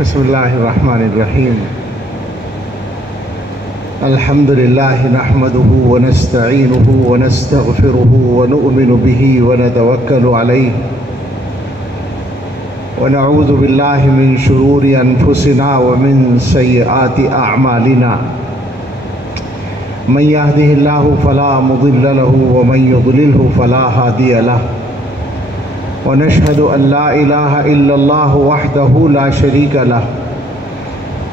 بسم الله الرحمن الرحيم. الحمد لله نحمده ونستعينه ونستغفره ونؤمن به ونتوكل عليه ونعوذ بالله من شرور أنفسنا ومن سيئات أعمالنا. من يهده الله فلا مضل له ومن يضلله فلا هادي له. ونشهد أن لا إله إلا الله وحده لا شريك له.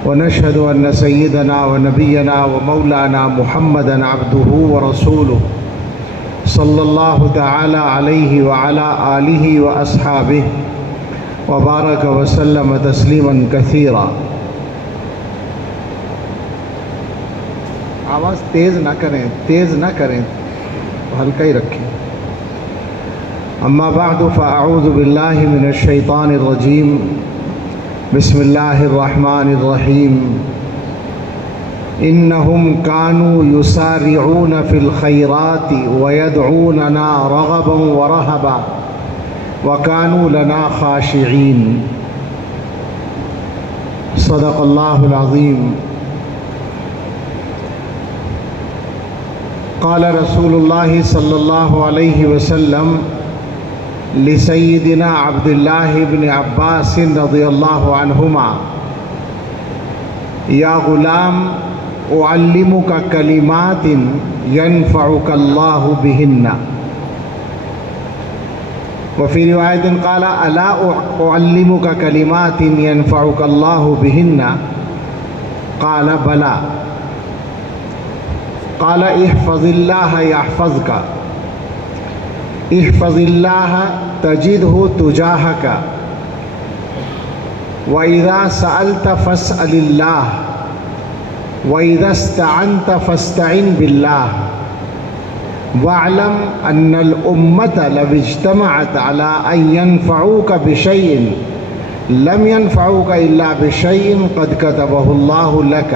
ونشهد أن سيدنا ونبينا ومولانا محمدا عبده ورسوله صلى الله تعالى عليه وعلى آله وأصحابه وبارك وسلم تسليما كثيرا. آواز تیز نہ کریں ہلکا ہی رکھیں. اما بعد فاعوذ باللہ من الشیطان الرجیم. بسم اللہ الرحمن الرحیم. انہم كانوا يسارعون في الخيرات ويدعوننا رغبا ورهبا وكانوا لنا خاشعين. صدق اللہ العظیم. قال رسول اللہ صلی اللہ علیہ وسلم لسیدنا عبد اللہ بن عباس رضی اللہ عنہما: یا غلام اعلمک کلمات ينفعک اللہ بہن. وفي رواية قال: ألا أعلمك كلمات ينفعك الله بهن؟ قال: بلى. قال: احفظ الله يحفظك، احفظ الله تجده تجاهك، وإذا سألت فاسأل الله، وإذا استعنت فاستعن بالله، واعلم أن الأمة لو اجتمعت على أن ينفعوك بشيء لم ينفعوك إلا بشيء قد كتبه الله لك،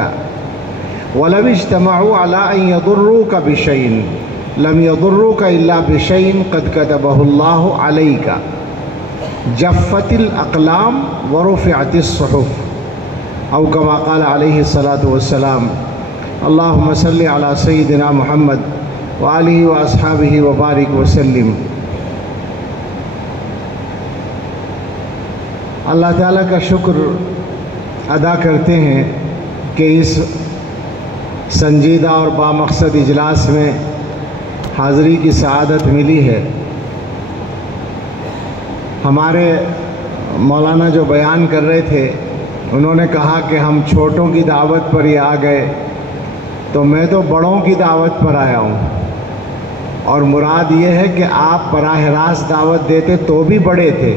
ولو اجتمعوا على أن يضروك بشيء لم يضروك إلا بشيء قد كتبه الله عليك. جفت الأقلام ورفعت الصحف، أو كما قال عليه الصلاة والسلام. اللهم صل على سيدنا محمد وآلہ وأصحابہ وبارک وسلم. اللہ تعالیٰ کا شکر ادا کرتے ہیں کہ اس سنجیدہ اور بامقصد اجلاس میں حاضری کی سعادت ملی ہے. ہمارے مولانا جو بیان کر رہے تھے انہوں نے کہا کہ ہم چھوٹوں کی دعوت پر ہی آ گئے، تو میں تو بڑوں کی دعوت پر آیا ہوں. اور مراد یہ ہے کہ آپ براہ راست دعوت دیتے تو بھی بڑے تھے،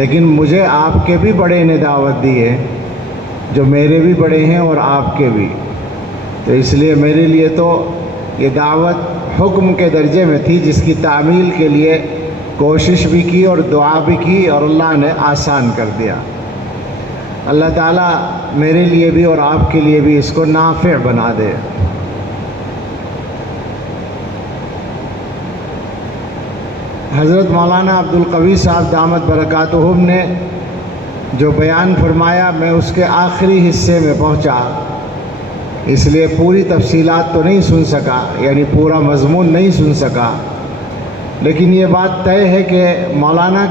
لیکن مجھے آپ کے بھی بڑے نے دعوت دی ہے، جو میرے بھی بڑے ہیں اور آپ کے بھی. تو اس لیے میرے لیے تو یہ دعوت حکم کے درجے میں تھی، جس کی تعمیل کے لیے کوشش بھی کی اور دعا بھی کی، اور اللہ نے آسان کر دیا. اللہ تعالیٰ میرے لیے بھی اور آپ کے لیے بھی اس کو نافع بنا دے. حضرت مولانا عبدالقوی صاحب دامت برکاتہم نے جو بیان فرمایا، میں اس کے آخری حصے میں پہنچا، اس لیے پوری تفصیلات تو نہیں سن سکا، یعنی پورا مضمون نہیں سن سکا. لیکن یہ بات طے ہے کہ مولانا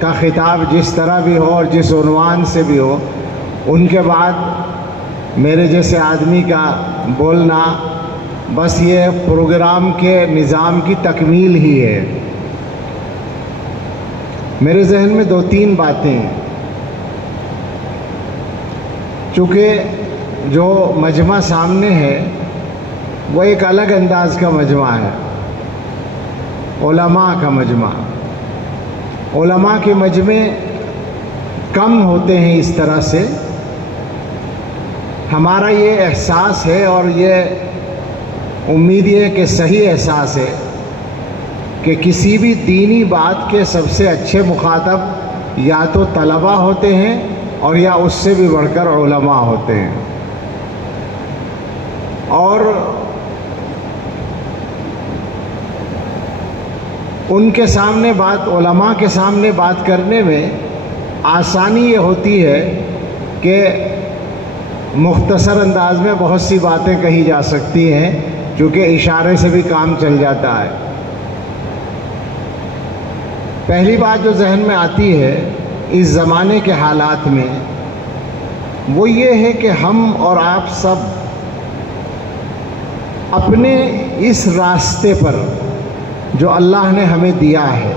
کا خطاب جس طرح بھی ہو اور جس عنوان سے بھی ہو، ان کے بعد میرے جیسے آدمی کا بولنا بس یہ پروگرام کے نظام کی تکمیل ہی ہے. میرے ذہن میں دو تین باتیں ہیں. چونکہ جو مجمع سامنے ہے وہ ایک الگ انداز کا مجمع ہے، علماء کا مجمع. علماء کے مجمع کم ہوتے ہیں اس طرح سے. ہمارا یہ احساس ہے اور یہ امید ہے کہ صحیح احساس ہے کہ کسی بھی دینی بات کے سب سے اچھے مخاطب یا تو طلباء ہوتے ہیں اور یا اس سے بھی بڑھ کر علماء ہوتے ہیں. اور ان کے سامنے بات، علماء کے سامنے بات کرنے میں آسانی یہ ہوتی ہے کہ مختصر انداز میں بہت سی باتیں کہی جا سکتی ہیں، چونکہ اشارے سے بھی کام چل جاتا ہے۔ پہلی بات جو ذہن میں آتی ہے اس زمانے کے حالات میں وہ یہ ہے کہ ہم اور آپ سب اپنے اس راستے پر جو اللہ نے ہمیں دیا ہے،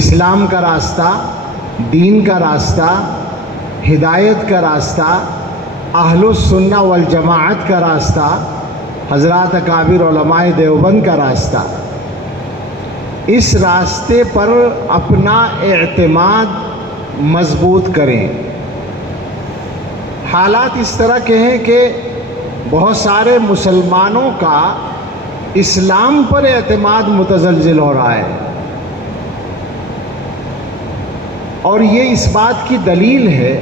اسلام کا راستہ، دین کا راستہ، ہدایت کا راستہ، اہل السنہ والجماعت کا راستہ، حضرات اکابر علماء دیوبند کا راستہ، اس راستے پر اپنا اعتماد مضبوط کریں۔ حالات اس طرح کے ہیں کہ بہت سارے مسلمانوں کا اسلام پر اعتماد متزلزل ہو رہا ہے، اور یہ اس بات کی دلیل ہے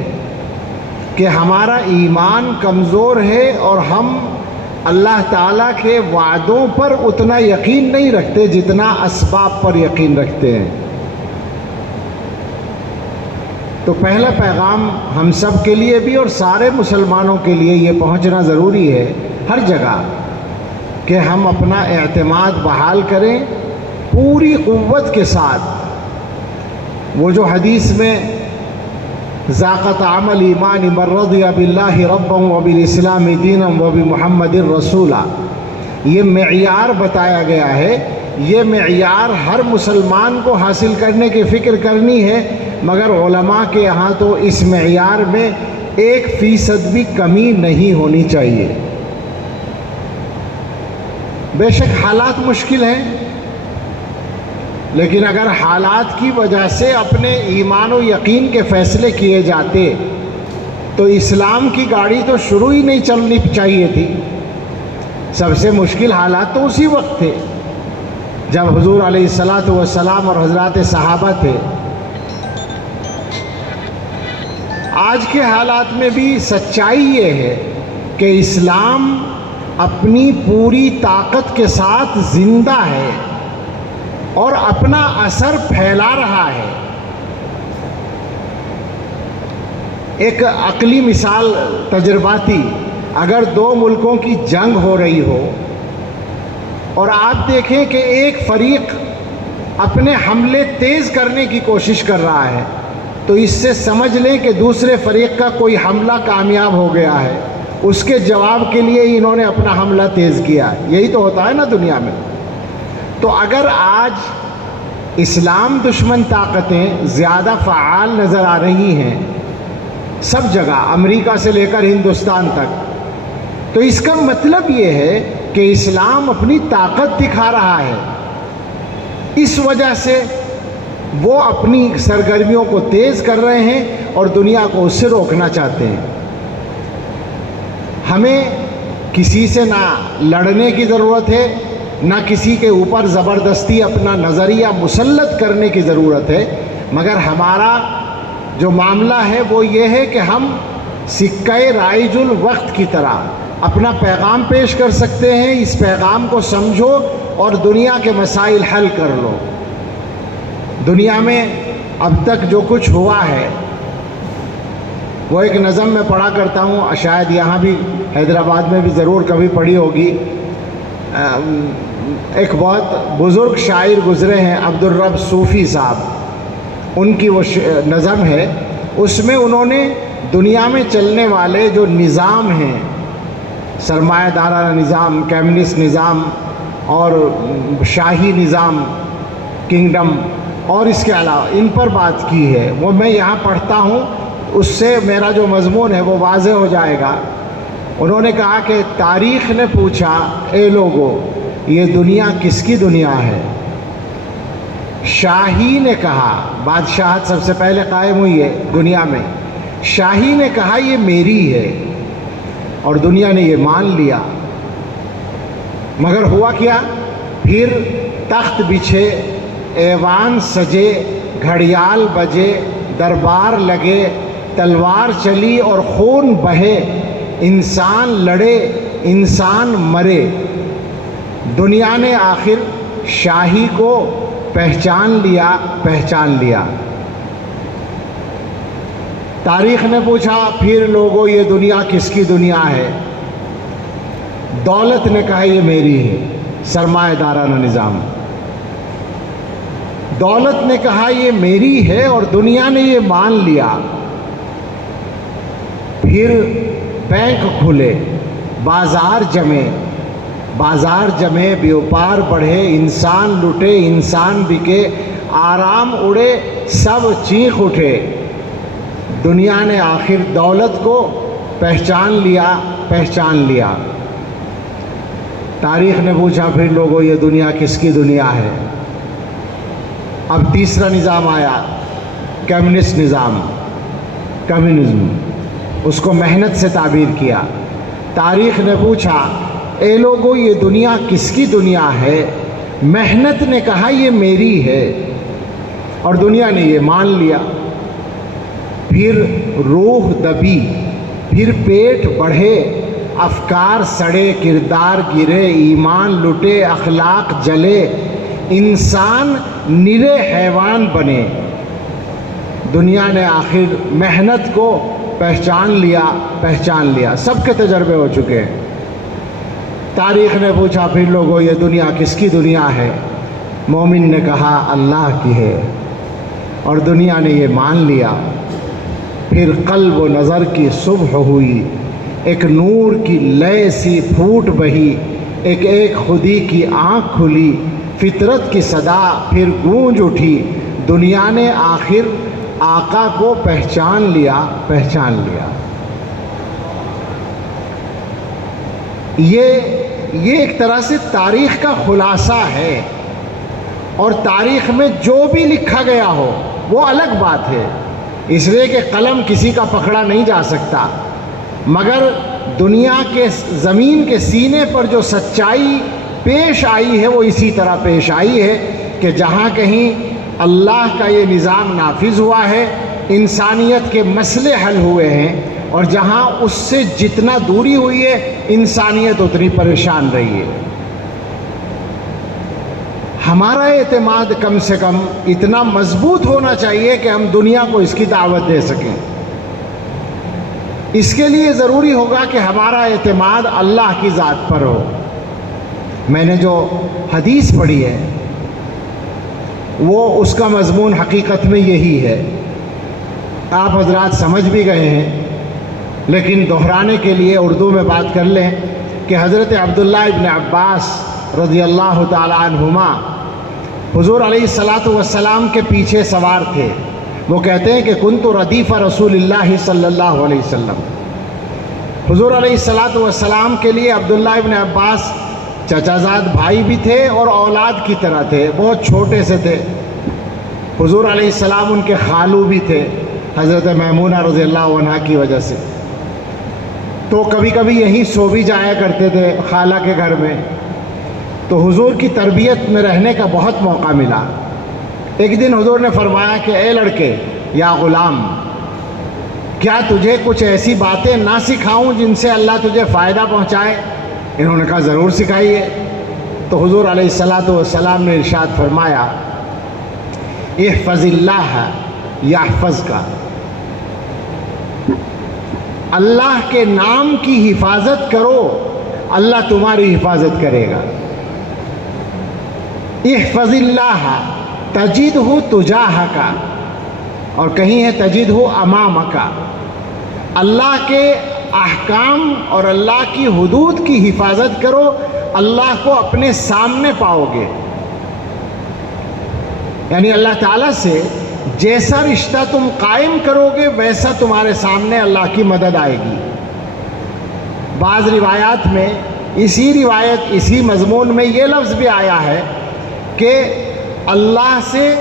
کہ ہمارا ایمان کمزور ہے اور ہم اللہ تعالیٰ کے وعدوں پر اتنا یقین نہیں رکھتے جتنا اسباب پر یقین رکھتے ہیں۔ تو پہلا پیغام ہم سب کے لیے بھی اور سارے مسلمانوں کے لیے یہ پہنچنا ضروری ہے ہر جگہ کہ ہم اپنا اعتماد بحال کریں پوری قوت کے ساتھ۔ وہ جو حدیث میں ذاقت عمل ایمان من رضی باللہ ربا وبالاسلام دینا وبمحمد رسولا، یہ معیار بتایا گیا ہے۔ یہ معیار ہر مسلمان کو حاصل کرنے کی فکر کرنی ہے، مگر علماء کے یہاں تو اس معیار میں 1% بھی کمی نہیں ہونی چاہیے۔ بے شک حالات مشکل ہیں، لیکن اگر حالات کی وجہ سے اپنے ایمان و یقین کے فیصلے کیے جاتے تو اسلام کی گاڑی تو شروع ہی نہیں چلنی چاہیے تھی۔ سب سے مشکل حالات تو اسی وقت تھے جب حضور علیہ الصلاۃ والسلام اور حضرات صحابہ تھے۔ آج کے حالات میں بھی سچائی یہ ہے کہ اسلام اپنی پوری طاقت کے ساتھ زندہ ہے اور اپنا اثر پھیلا رہا ہے۔ ایک عقلی مثال تجرباتی، اگر دو ملکوں کی جنگ ہو رہی ہو اور آپ دیکھیں کہ ایک فریق اپنے حملے تیز کرنے کی کوشش کر رہا ہے تو اس سے سمجھ لیں کہ دوسرے فریق کا کوئی حملہ کامیاب ہو گیا ہے، اس کے جواب کے لیے انہوں نے اپنا حملہ تیز کیا۔ یہی تو ہوتا ہے نا دنیا میں۔ تو اگر آج اسلام دشمن طاقتیں زیادہ فعال نظر آ رہی ہیں سب جگہ، امریکہ سے لے کر ہندوستان تک، تو اس کا مطلب یہ ہے کہ اسلام اپنی طاقت دکھا رہا ہے۔ اس وجہ سے وہ اپنی سرگرمیوں کو تیز کر رہے ہیں اور دنیا کو اس سے روکنا چاہتے ہیں۔ ہمیں کسی سے نہ لڑنے کی ضرورت ہے، نہ کسی کے اوپر زبردستی اپنا نظریہ مسلط کرنے کی ضرورت ہے، مگر ہمارا جو معاملہ ہے وہ یہ ہے کہ ہم سکہ رائج الوقت کی طرح اپنا پیغام پیش کر سکتے ہیں۔ اس پیغام کو سمجھو اور دنیا کے مسائل حل کر لو۔ دنیا میں اب تک جو کچھ ہوا ہے وہ ایک نظم میں پڑھا کرتا ہوں، شاید یہاں بھی حیدرآباد میں بھی ضرور کبھی پڑھی ہوگی۔ ایک بہت بزرگ شاعر گزرے ہیں عبدالرب صوفی صاحب، ان کی وہ نظم ہے، اس میں انہوں نے دنیا میں چلنے والے جو نظام ہیں، سرمایہ دارانہ نظام، کمیونسٹ نظام اور شاہی نظام، کنگڈم، اور اس کے علاوہ ان پر بات کی ہے۔ وہ میں یہاں پڑھتا ہوں، اس سے میرا جو مضمون ہے وہ واضح ہو جائے گا۔ انہوں نے کہا کہ تاریخ نے پوچھا، اے لوگو یہ دنیا کس کی دنیا ہے؟ شاہی نے کہا، بادشاہت سب سے پہلے قائم ہوئی ہے دنیا میں، شاہی نے کہا یہ میری ہے، اور دنیا نے یہ مان لیا۔ مگر ہوا کیا؟ پھر تخت بچھے، ایوان سجے، گھڑیال بجے، دربار لگے، تلوار چلی اور خون بہے، انسان لڑے، انسان مرے، دنیا نے آخر شاہی کو پہچان لیا، پہچان لیا۔ تاریخ نے پوچھا پھر لوگوں یہ دنیا کس کی دنیا ہے؟ دولت نے کہا یہ میری ہے، سرمایہ دارانہ نظام۔ دولت نے کہا یہ میری ہے اور دنیا نے یہ مان لیا۔ پھر بینک کھلے، بازار جمے، بیوپار بڑھے، انسان لٹے، انسان بکے، آرام اڑے، سب چیخ اٹھے۔ دنیا نے آخر دولت کو پہچان لیا۔ تاریخ نے پوچھا پھر لوگوں یہ دنیا کس کی دنیا ہے؟ اب تیسرا نظام آیا، کمیونسٹ نظام، کمیونزم، اس کو محنت سے تعبیر کیا۔ تاریخ نے پوچھا اے لوگوں یہ دنیا کس کی دنیا ہے؟ محنت نے کہا یہ میری ہے اور دنیا نے یہ مان لیا۔ پھر روح دبی، پھر پیٹ بڑھے، افکار سڑے، کردار گرے، ایمان لٹے، اخلاق جلے، انسان نرے حیوان بنے۔ دنیا نے آخر محنت کو پہچان لیا، سب کے تجربے ہو چکے ہیں۔ تاریخ نے پوچھا پھر لوگوں یہ دنیا کس کی دنیا ہے؟ مومن نے کہا اللہ کی ہے اور دنیا نے یہ مان لیا۔ پھر قلب و نظر کی صبح ہوئی، ایک نور کی لے سی پھوٹ بہی، ایک خودی کی آنکھ کھلی، فطرت کی صدا پھر گونج اٹھی۔ دنیا نے آخر آقا کو پہچان لیا۔ یہ ایک طرح سے تاریخ کا خلاصہ ہے، اور تاریخ میں جو بھی لکھا گیا ہو وہ الگ بات ہے، اس لیے کہ قلم کسی کا پکڑا نہیں جا سکتا، مگر دنیا کے زمین کے سینے پر جو سچائی پیش آئی ہے وہ اسی طرح پیش آئی ہے کہ جہاں کہیں اللہ کا یہ نظام نافذ ہوا ہے، انسانیت کے مسئلے حل ہوئے ہیں، اور جہاں اس سے جتنا دوری ہوئی ہے انسانیت اتنی پریشان رہی ہے۔ ہمارا اعتماد کم سے کم اتنا مضبوط ہونا چاہیے کہ ہم دنیا کو اس کی دعوت دے سکیں۔ اس کے لیے ضروری ہوگا کہ ہمارا اعتماد اللہ کی ذات پر ہو۔ میں نے جو حدیث پڑھی ہے وہ اس کا مضمون حقیقت میں یہی ہے۔ آپ حضرات سمجھ بھی گئے ہیں، لیکن دہرانے کے لیے اردو میں بات کر لیں کہ حضرت عبداللہ ابن عباس رضی اللہ تعالی عنہما حضور علیہ السلام کے پیچھے سوار تھے۔ وہ کہتے ہیں کہ کنت ردیف رسول اللہ صلی اللہ علیہ وسلم۔ حضور علیہ السلام کے لیے عبداللہ ابن عباس چچا زاد بھائی بھی تھے اور اولاد کی طرح تھے، بہت چھوٹے سے تھے۔ حضور علیہ السلام ان کے خالو بھی تھے حضرت میمونہ رضی اللہ عنہا کی وجہ سے، تو کبھی کبھی یہیں سو بھی جایا کرتے تھے خالہ کے گھر میں۔ تو حضور کی تربیت میں رہنے کا بہت موقع ملا۔ ایک دن حضور نے فرمایا کہ اے لڑکے یا غلام، کیا تجھے کچھ ایسی باتیں نہ سکھاؤں جن سے اللہ تجھے فائدہ پہنچائے؟ انہوں نے کہا ضرور سکھائیے۔ تو حضور علیہ السلام نے ارشاد فرمایا احفظ اللہ یحفظک، اللہ کے نام کی حفاظت کرو، اللہ تمہاری حفاظت کرے گا۔ احفظ اللہ تجدہ تجاہک، اور کہیں ہے تجدہ امامک۔ اللہ کے احکام اور اللہ کی حدود کی حفاظت کرو، اللہ کو اپنے سامنے پاؤ گے۔ یعنی اللہ تعالیٰ سے جیسا رشتہ تم قائم کرو گے ویسا تمہارے سامنے اللہ کی مدد آئے گی۔ بعض روایات میں اسی مضمون میں یہ لفظ بھی آیا ہے کہ اللہ سے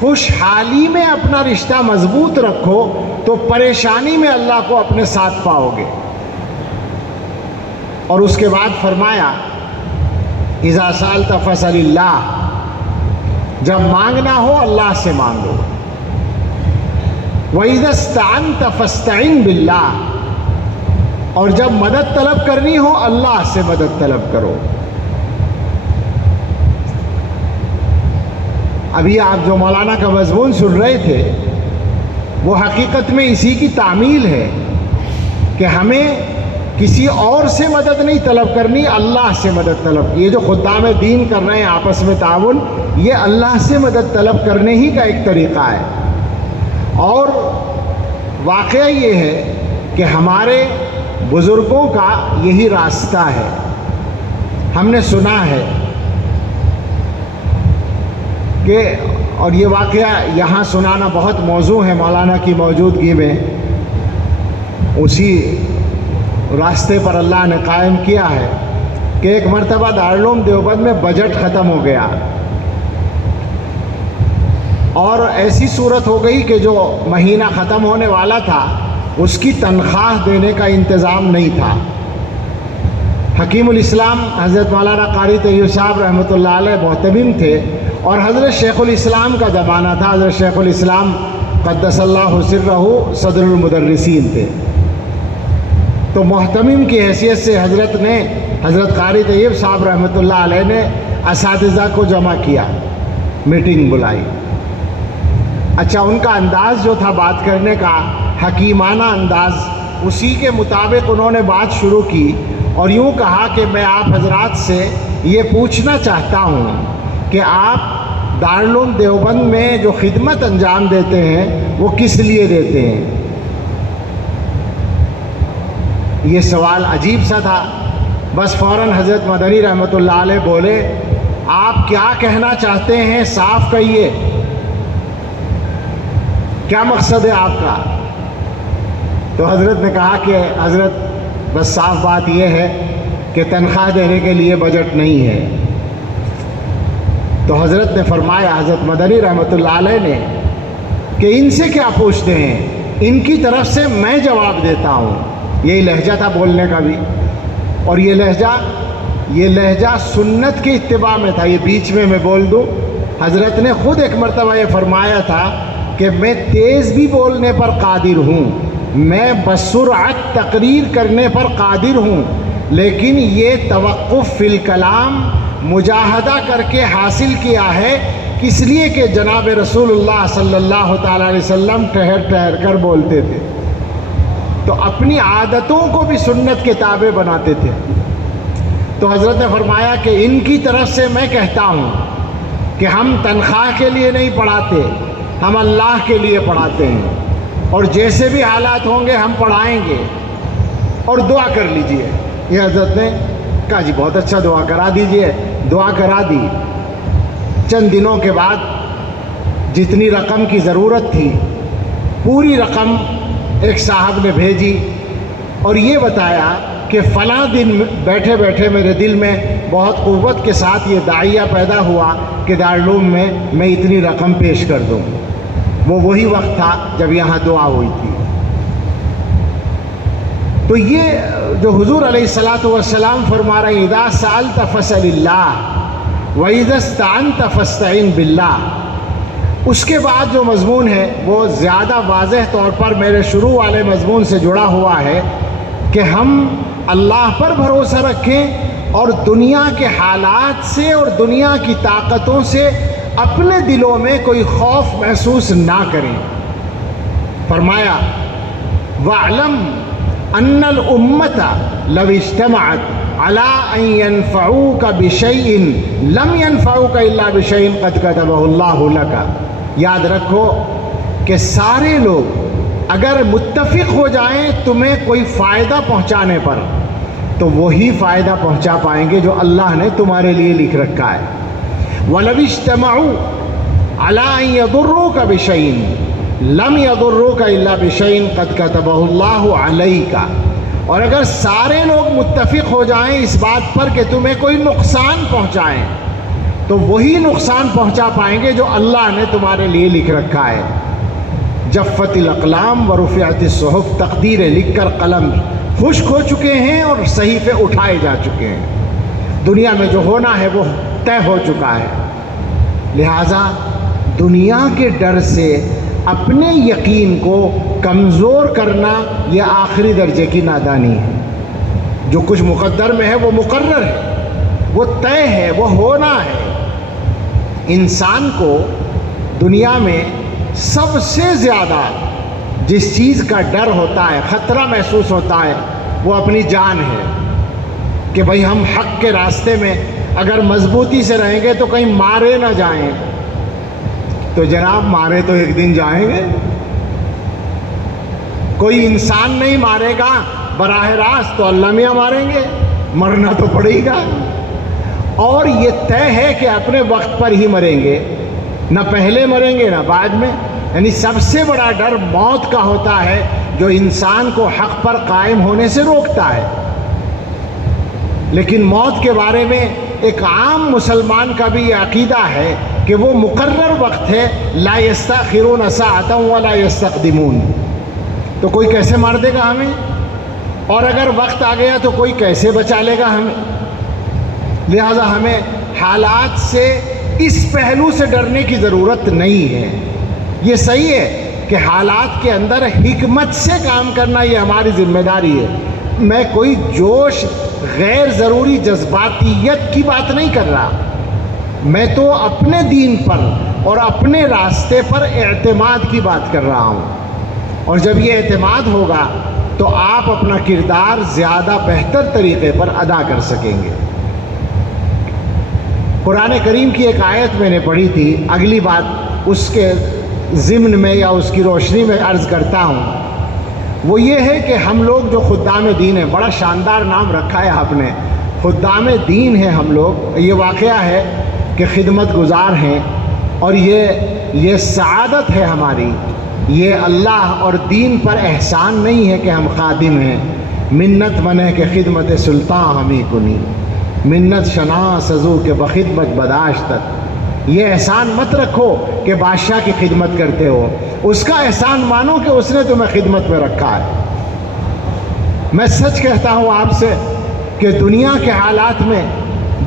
خوشحالی میں اپنا رشتہ مضبوط رکھو تو پریشانی میں اللہ کو اپنے ساتھ پاؤ گے۔ اور اس کے بعد فرمایا اذا سألت فاسأل اللہ، جب مانگنا ہو اللہ سے مانگو۔ وَإِذَا اسْتَعَنْتَ فَاسْتَعِنْ بِاللَّهِ، اور جب مدد طلب کرنی ہو اللہ سے مدد طلب کرو۔ ابھی آپ جو مولانا کا مضمون سن رہے تھے وہ حقیقت میں اسی کی تعمیل ہے کہ ہمیں کسی اور سے مدد نہیں طلب کرنی، اللہ سے مدد طلب. یہ جو خدام دین کر رہے ہیں آپس میں تعاون، یہ اللہ سے مدد طلب کرنے ہی کا ایک طریقہ ہے. اور واقعہ یہ ہے کہ ہمارے بزرگوں کا یہی راستہ ہے. ہم نے سنا ہے کہ، اور یہ واقعہ یہاں سنانا بہت موزوں ہے مولانا کی موجودگی میں، اسی راستے پر اللہ نے قائم کیا ہے کہ ایک مرتبہ دارالعلوم دیوبند میں بجٹ ختم ہو گیا، اور ایسی صورت ہو گئی کہ جو مہینہ ختم ہونے والا تھا اس کی تنخواہ دینے کا انتظام نہیں تھا. حکیم الاسلام حضرت مولانا قاری طیب صاحب رحمۃ اللہ علیہ محتمم تھے، اور حضرت شیخ الاسلام کا زمانہ تھا. حضرت شیخ الاسلام قدس اللہ سرہ صدر المدرسین تھے. تو محتمم کی حیثیت سے حضرت قاری طیب صاحب رحمۃ اللہ علیہ نے اساتذہ کو جمع کیا، میٹنگ بلائی. اچھا، ان کا انداز جو تھا بات کرنے کا، حکیمانہ انداز، اسی کے مطابق انہوں نے بات شروع کی اور یوں کہا کہ میں آپ حضرات سے یہ پوچھنا چاہتا ہوں کہ آپ دارالعلوم دیوبند میں جو خدمت انجام دیتے ہیں وہ کس لیے دیتے ہیں؟ یہ سوال عجیب سا تھا. بس فوراً حضرت مدنی رحمۃ اللہ علیہ بولے، آپ کیا کہنا چاہتے ہیں؟ صاف کہیے، کیا مقصد ہے آپ کا؟ تو حضرت نے کہا کہ حضرت بس صاف بات یہ ہے کہ تنخواہ دینے کے لیے بجٹ نہیں ہے. تو حضرت نے فرمایا، حضرت مدنی رحمۃ اللہ علیہ نے، کہ ان سے کیا پوچھتے ہیں، ان کی طرف سے میں جواب دیتا ہوں. یہی لہجہ تھا بولنے کا بھی، اور یہ لہجہ سنت کے اتباع میں تھا. یہ بیچ میں بول دوں، حضرت نے خود ایک مرتبہ یہ فرمایا تھا کہ میں تیز بھی بولنے پر قادر ہوں، میں بسرعت تقریر کرنے پر قادر ہوں، لیکن یہ توقف فی الکلام مجاہدہ کر کے حاصل کیا ہے، اس لیے کہ جناب رسول اللہ صلی اللہ تعالیٰ علیہ وسلم ٹھہر ٹھہر کر بولتے تھے، تو اپنی عادتوں کو بھی سنت کے تابع بناتے تھے. تو حضرت نے فرمایا کہ ان کی طرف سے میں کہتا ہوں کہ ہم تنخواہ کے لیے نہیں پڑھاتے، ہم اللہ کے لیے پڑھاتے ہیں، اور جیسے بھی حالات ہوں گے ہم پڑھائیں گے، اور دعا کر لیجئے. یہ حضرت نے کہا جی بہت اچھا، دعا کرا دیجئے. دعا کرا دی. چند دنوں کے بعد جتنی رقم کی ضرورت تھی پوری رقم ایک صاحب نے بھیجی، اور یہ بتایا کہ فلاں دن بیٹھے بیٹھے میرے دل میں بہت قوت کے ساتھ یہ داعیہ پیدا ہوا کہ دارالعلوم میں اتنی رقم پیش کر دوں. وہی وقت تھا جب یہاں دعا ہوئی تھی. تو یہ جو حضور علیہ الصلاۃ والسلام فرما رہے ہیں، اذا سألت فاسأل اللہ واذا استعنت فاستعن باللہ، اس کے بعد جو مضمون ہے وہ زیادہ واضح طور پر میرے شروع والے مضمون سے جڑا ہوا ہے کہ ہم اللہ پر بھروسہ رکھیں اور دنیا کے حالات سے اور دنیا کی طاقتوں سے اپنے دلوں میں کوئی خوف محسوس نہ کریں. فرمایا وَاعْلَمْ أَنَّ الْأُمَّةَ لَوْ اجْتَمَعَتْ عَلَىٰ أَن يَنْفَعُوكَ بِشَيْءٍ لَمْ يَنْفَعُوكَ إِلَّا بِشَيْءٍ قَدْ كَتَبَهُ اللَّهُ لَكَ. یاد رکھو کہ سارے لوگ اگر متفق ہو جائیں تمہیں کوئی فائدہ پہنچانے پر، تو وہی فائدہ پہنچا پائیں گے جو اللہ نے تمہارے لیے لکھ رکھا ہے. وَلَوِ اجْتَمَعُوا عَلَىٰ أَن يَضُرُّوكَ بِشَيْءٍ لَمْ يَضُرُّوكَ إِلَّا بِشَيْءٍ قَدْ كَتَبَهُ اللَّهُ عَلَيْكَ. اور اگر سارے لوگ متفق ہو جائیں اس بات پر کہ تمہیں کوئی نقصان پہنچائیں، تو وہی نقصان پہنچا پائیں گے جو اللہ نے تمہارے لیے لکھ رکھا ہے. جفت الاقلام ورفعت الصحف، تقدیریں لکھ کر قلم خشک ہو چکے ہیں اور صحیفے اٹھائے جا چکے ہیں. دنیا میں جو ہونا ہے وہ طے ہو چکا ہے. لہٰذا دنیا کے ڈر سے اپنے یقین کو کمزور کرنا یہ آخری درجے کی نادانی ہے. جو کچھ مقدر میں ہے وہ مقرر ہے، وہ طے ہے، وہ ہونا ہے. انسان کو دنیا میں سب سے زیادہ جس چیز کا ڈر ہوتا ہے، خطرہ محسوس ہوتا ہے، وہ اپنی جان ہے کہ بھئی ہم حق کے راستے میں اگر مضبوطی سے رہیں گے تو کہیں مارے نہ جائیں۔ تو جناب مارے تو ایک دن جائیں گے، کوئی انسان نہیں مارے گا براہ راست تو اللہ میاں ماریں گے، مرنا تو پڑے گا، اور یہ طے ہے کہ اپنے وقت پر ہی مریں گے، نہ پہلے مریں گے نہ بعد میں۔ یعنی سب سے بڑا ڈر موت کا ہوتا ہے جو انسان کو حق پر قائم ہونے سے روکتا ہے۔ لیکن موت کے بارے میں ایک عام مسلمان کا بھی یہ عقیدہ ہے کہ وہ مقرر وقت ہے، لا یستاخرون ساعۃ ولا یستقدمون۔ تو کوئی کیسے مار دے گا ہمیں، اور اگر وقت آ گیا تو کوئی کیسے بچا لے گا ہمیں۔ لہذا ہمیں حالات سے اس پہلو سے ڈرنے کی ضرورت نہیں ہے۔ یہ صحیح ہے کہ حالات کے اندر حکمت سے کام کرنا یہ ہماری ذمہ داری ہے۔ میں کوئی جوش، غیر ضروری جذباتیت کی بات نہیں کر رہا، میں تو اپنے دین پر اور اپنے راستے پر اعتماد کی بات کر رہا ہوں، اور جب یہ اعتماد ہوگا تو آپ اپنا کردار زیادہ بہتر طریقے پر ادا کر سکیں گے۔ قرآن کریم کی ایک آیت میں نے پڑھی تھی، اگلی بات اس کے ضمن میں یا اس کی روشنی میں عرض کرتا ہوں، وہ یہ ہے کہ ہم لوگ جو خدام دین ہیں، بڑا شاندار نام رکھا ہے آپ نے، خدام دین ہیں ہم لوگ۔ یہ واقعہ ہے کہ خدمت گزار ہیں، اور یہ سعادت ہے ہماری، یہ اللہ اور دین پر احسان نہیں ہے کہ ہم خادم ہیں۔ منت منع کے خدمت سلطان ہمیں کنی، منت شنا سزو کے بخدمت بداشتت۔ یہ احسان مت رکھو کہ بادشاہ کی خدمت کرتے ہو، اس کا احسان مانو کہ اس نے تمہیں خدمت میں رکھا ہے۔ میں سچ کہتا ہوں آپ سے کہ دنیا کے حالات میں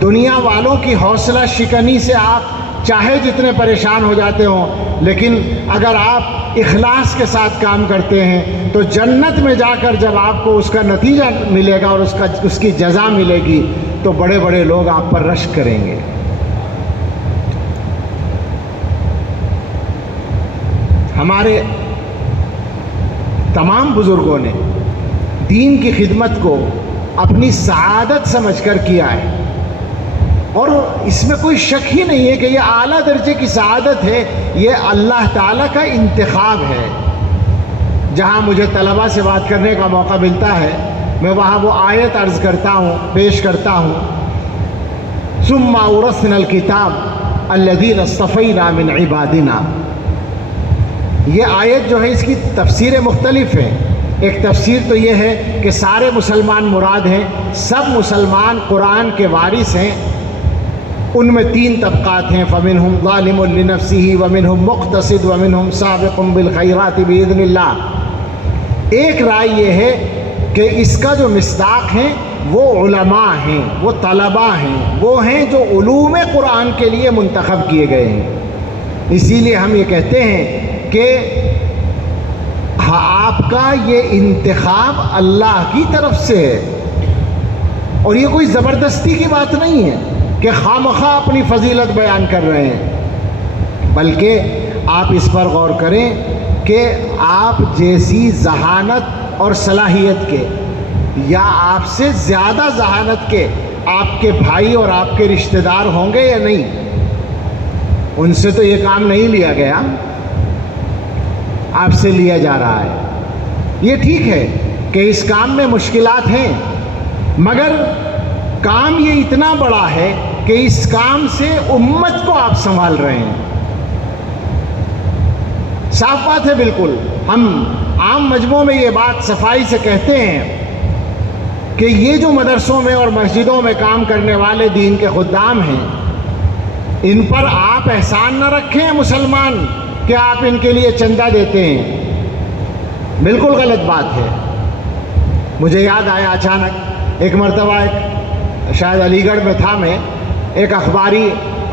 دنیا والوں کی حوصلہ شکنی سے آپ چاہے جتنے پریشان ہو جاتے ہوں، لیکن اگر آپ اخلاص کے ساتھ کام کرتے ہیں تو جنت میں جا کر جب آپ کو اس کا نتیجہ ملے گا اور اس کی جزا ملے گی تو بڑے بڑے لوگ آپ پر رشک کریں گے۔ ہمارے تمام بزرگوں نے دین کی خدمت کو اپنی سعادت سمجھ کر کیا ہے، اور اس میں کوئی شک ہی نہیں ہے کہ یہ اعلیٰ درجے کی سعادت ہے، یہ اللہ تعالیٰ کا انتخاب ہے۔ جہاں مجھے طلباء سے بات کرنے کا موقع ملتا ہے میں وہاں وہ آیت عرض کرتا ہوں، پیش کرتا ہوں، ثم اورثنا الکتاب الذین اصطفینا من عبادنا۔ یہ آیت جو ہے اس کی تفسیریں مختلف ہیں۔ ایک تفسیر تو یہ ہے کہ سارے مسلمان مراد ہیں، سب مسلمان قرآن کے وارث ہیں، ان میں 3 طبقات ہیں، فَمِنْهُمْ ظَالِمٌ لِنَفْسِهِ وَمِنْهُمْ مُقْتَصِدٌ وَمِنْهُمْ سَابِقٌ بِالْخَيْرَاتِ بِإِذْنِ اللَّهِ۔ ایک رائے یہ ہے کہ اس کا جو مصداق ہیں وہ علماء ہیں، وہ طلباء ہیں، وہ ہیں جو علوم قرآن کے لیے منتخب کیے گئے ہیں۔ اسی لیے ہم یہ کہتے ہیں کہ آپ کا یہ انتخاب اللہ کی طرف سے ہے، اور یہ کوئی زبردستی کی بات نہیں ہے کہ خواہ اپنی فضیلت بیان کر رہے ہیں، بلکہ آپ اس پر غور کریں کہ آپ جیسی ذہانت اور صلاحیت کے یا آپ سے زیادہ ذہانت کے آپ کے بھائی اور آپ کے رشتہ دار ہوں گے یا نہیں۔ ان سے تو یہ کام نہیں لیا گیا، آپ سے لیا جا رہا ہے۔ یہ ٹھیک ہے کہ اس کام میں مشکلات ہیں، مگر کام یہ اتنا بڑا ہے کہ اس کام سے امت کو آپ سنبھال رہے ہیں۔ صاف بات ہے، بالکل ہم عام مجموعوں میں یہ بات صفائی سے کہتے ہیں کہ یہ جو مدرسوں میں اور مسجدوں میں کام کرنے والے دین کے خدام ہیں، ان پر آپ احسان نہ رکھیں مسلمان کہ آپ ان کے لیے چندہ دیتے ہیں، بالکل غلط بات ہے۔ مجھے یاد آیا اچانک ایک مرتبہ، شاید علی گڑھ میں تھا میں، ایک اخباری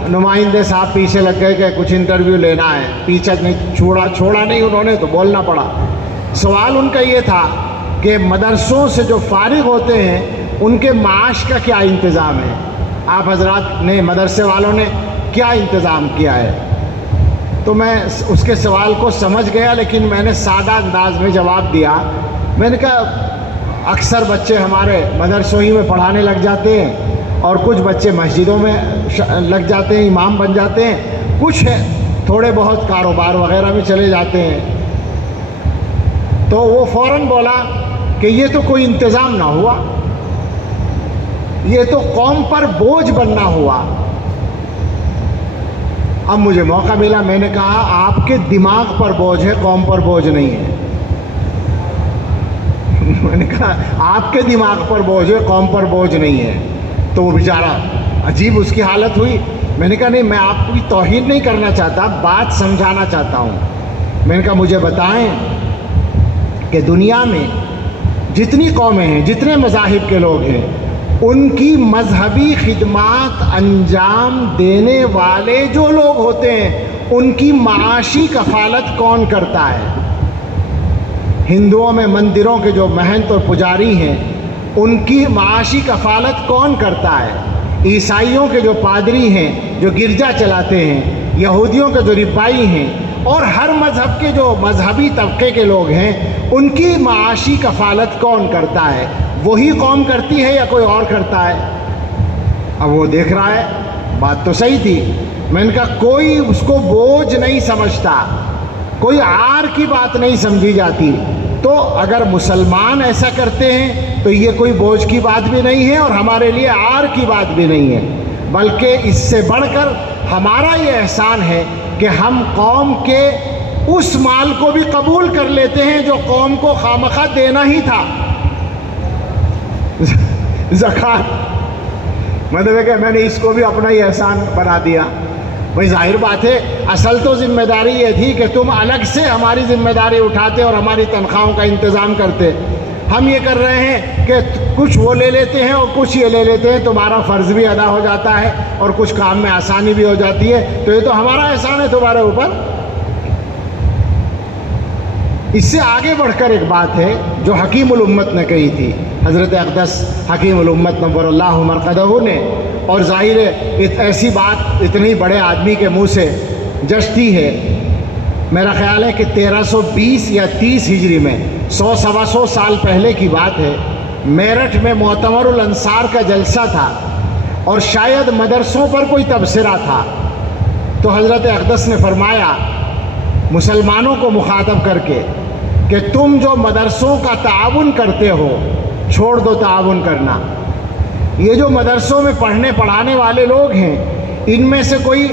نمائندے صاحب پیچھے لگ گئے کہ کچھ انٹرویو لینا ہے، پیچھے نہیں چھوڑا نہیں انہوں نے تو بولنا پڑا۔ سوال ان کا یہ تھا کہ مدرسوں سے جو فارغ ہوتے ہیں ان کے معاش کا کیا انتظام ہے، آپ حضرات نے، مدرسے والوں نے کیا انتظام کیا ہے؟ تو میں اس کے سوال کو سمجھ گیا، لیکن میں نے سادہ انداز میں جواب دیا۔ میں نے کہا اکثر بچے ہمارے مدرسوں ہی میں پڑھانے لگ جاتے ہیں، اور کچھ بچے مسجدوں میں لگ جاتے ہیں، امام بن جاتے ہیں، کچھ تھوڑے بہت کاروبار وغیرہ میں چلے جاتے ہیں۔ تو وہ فوراً بولا کہ یہ تو کوئی انتظام نہ ہوا، یہ تو قوم پر بوجھ بننا ہوا۔ اب مجھے موقع ملا، میں نے کہا آپ کے دماغ پر بوجھ ہے، قوم پر بوجھ نہیں ہے۔ میں نے کہا آپ کے دماغ پر بوجھ ہے، قوم پر بوجھ نہیں ہے۔ تو وہ بیچارہ عجیب اس کی حالت ہوئی۔ میں نے کہا نہیں، میں آپ کی توہین نہیں کرنا چاہتا، بات سمجھانا چاہتا ہوں۔ میں نے کہا مجھے بتائیں کہ دنیا میں جتنی قومیں ہیں، جتنے مذاہب کے لوگ ہیں، ان کی مذہبی خدمات انجام دینے والے جو لوگ ہوتے ہیں، ان کی معاشی کفالت کون کرتا ہے؟ ہندوؤں میں مندروں کے جو مہنت اور پجاری ہیں، ان کی معاشی کفالت کون کرتا ہے؟ عیسائیوں کے جو پادری ہیں جو گرجا چلاتے ہیں، یہودیوں کے جو ربائی ہیں، اور ہر مذہب کے جو مذہبی طبقے کے لوگ ہیں، ان کی معاشی کفالت کون کرتا ہے؟ وہی قوم کرتی ہے یا کوئی اور کرتا ہے؟ اب وہ دیکھ رہا ہے بات تو صحیح تھی۔ میں نے کہا کوئی اس کو بوجھ نہیں سمجھتا، کوئی عار کی بات نہیں سمجھی جاتی۔ تو اگر مسلمان ایسا کرتے ہیں تو یہ کوئی بوجھ کی بات بھی نہیں ہے، اور ہمارے لیے عار کی بات بھی نہیں ہے، بلکہ اس سے بڑھ کر ہمارا یہ احسان ہے کہ ہم قوم کے اس مال کو بھی قبول کر لیتے ہیں جو قوم کو خامخواہ دینا ہی تھا، زکوٰۃ۔ مطلب ہے کہ میں نے اس کو بھی اپنا ہی احسان بنا دیا۔ بھائی ظاہر بات ہے، اصل تو ذمہ داری یہ تھی کہ تم الگ سے ہماری ذمہ داری اٹھاتے اور ہماری تنخواہوں کا انتظام کرتے۔ ہم یہ کر رہے ہیں کہ کچھ وہ لے لیتے ہیں اور کچھ یہ لے لیتے ہیں، تمہارا فرض بھی ادا ہو جاتا ہے اور کچھ کام میں آسانی بھی ہو جاتی ہے، تو یہ تو ہمارا احسان ہے تمہارے اوپر۔ اس سے آگے بڑھ کر ایک بات ہے جو حکیم الامت نے کہی تھی، حضرت اقدس حکیم الامت نور اللہ مرقدہ نے، اور ظاہر ہے ایسی بات اتنے بڑے آدمی کے منہ سے جچتی ہے۔ میرا خیال ہے کہ 1320 یا 30 ہجری میں 100 سال پہلے کی بات ہے، میرٹھ میں معتمر الانصار کا جلسہ تھا، اور شاید مدرسوں پر کوئی تبصرہ تھا۔ تو حضرت اقدس نے فرمایا مسلمانوں کو مخاطب کر کے کہ تم جو مدرسوں کا تعاون کرتے ہو، چھوڑ دو تعاون کرنا۔ یہ جو مدرسوں میں پڑھنے پڑھانے والے لوگ ہیں، ان میں سے کوئی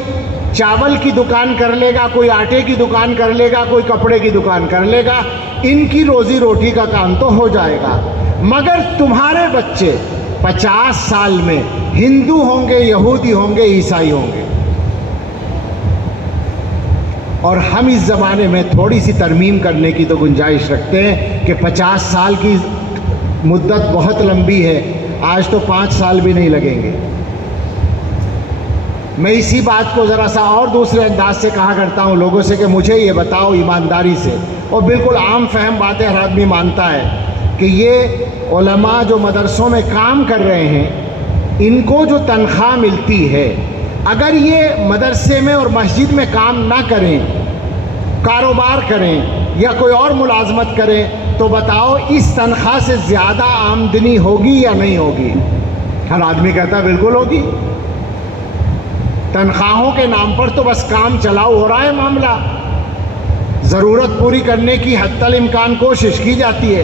چاول کی دکان کر لے گا، کوئی آٹے کی دکان کر لے گا، کوئی کپڑے کی دکان کر لے گا، ان کی روزی روٹی کا کام تو ہو جائے گا، مگر تمہارے بچے 50 سال میں ہندو ہوں گے، یہودی ہوں گے، عیسائی ہوں گے۔ اور ہم اس زمانے میں تھوڑی سی ترمیم کرنے کی تو گنجائش رکھتے ہیں کہ 50 سال کی مدت بہت لمبی ہے، آج تو 5 سال بھی نہیں لگیں گے۔ میں اسی بات کو ذرا سا اور دوسرے انداز سے کہا کرتا ہوں لوگوں سے کہ مجھے یہ بتاؤ ایمانداری سے، اور بالکل عام فہم باتیں ہر آدمی مانتا ہے، کہ یہ علماء جو مدرسوں میں کام کر رہے ہیں، ان کو جو تنخواہ ملتی ہے، اگر یہ مدرسے میں اور مسجد میں کام نہ کریں، کاروبار کریں یا کوئی اور ملازمت کریں، تو بتاؤ اس تنخواہ سے زیادہ آمدنی ہوگی یا نہیں ہوگی؟ ہر آدمی کہتا ہے بالکل ہوگی۔ تنخواہوں کے نام پر تو بس کام چلاؤ ہو رہا ہے معاملہ، ضرورت پوری کرنے کی حتی الامکان کوشش کی جاتی ہے۔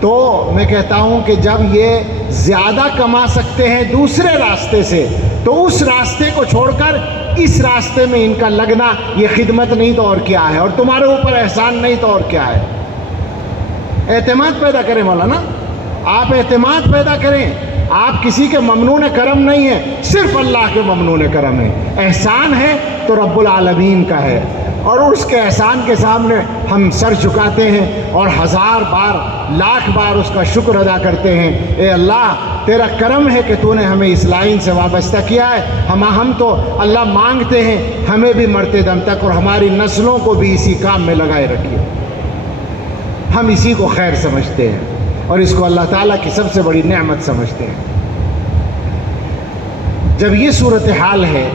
تو میں کہتا ہوں کہ جب یہ زیادہ کما سکتے ہیں دوسرے راستے سے، تو اس راستے کو چھوڑ کر اس راستے میں ان کا لگنا یہ خدمت نہیں تو اور کیا ہے، اور تمہارے اوپر احسان نہیں تو اور کیا ہے۔ اعتماد پیدا کریں مولانا، آپ اعتماد پیدا کریں۔ آپ کسی کے ممنون کرم نہیں ہیں، صرف اللہ کے ممنون کرم ہے۔ احسان ہے تو رب العالمین کا ہے، اور اس کے احسان کے سامنے ہم سر جھکاتے ہیں اور 1000 بار 1,00,000 بار اس کا شکر ادا کرتے ہیں۔ اے اللہ، تیرا کرم ہے کہ تو نے ہمیں اس لائن سے وابستہ کیا ہے۔ ہم تو اللہ مانگتے ہیں ہمیں بھی مرتے دم تک اور ہماری نسلوں کو بھی اسی کام میں لگائے رکھیے۔ ہم اسی کو خیر سمجھتے ہیں اور اس کو اللہ تعالیٰ کی سب سے بڑی نعمت سمجھتے ہیں۔ جب یہ صورتحال ہے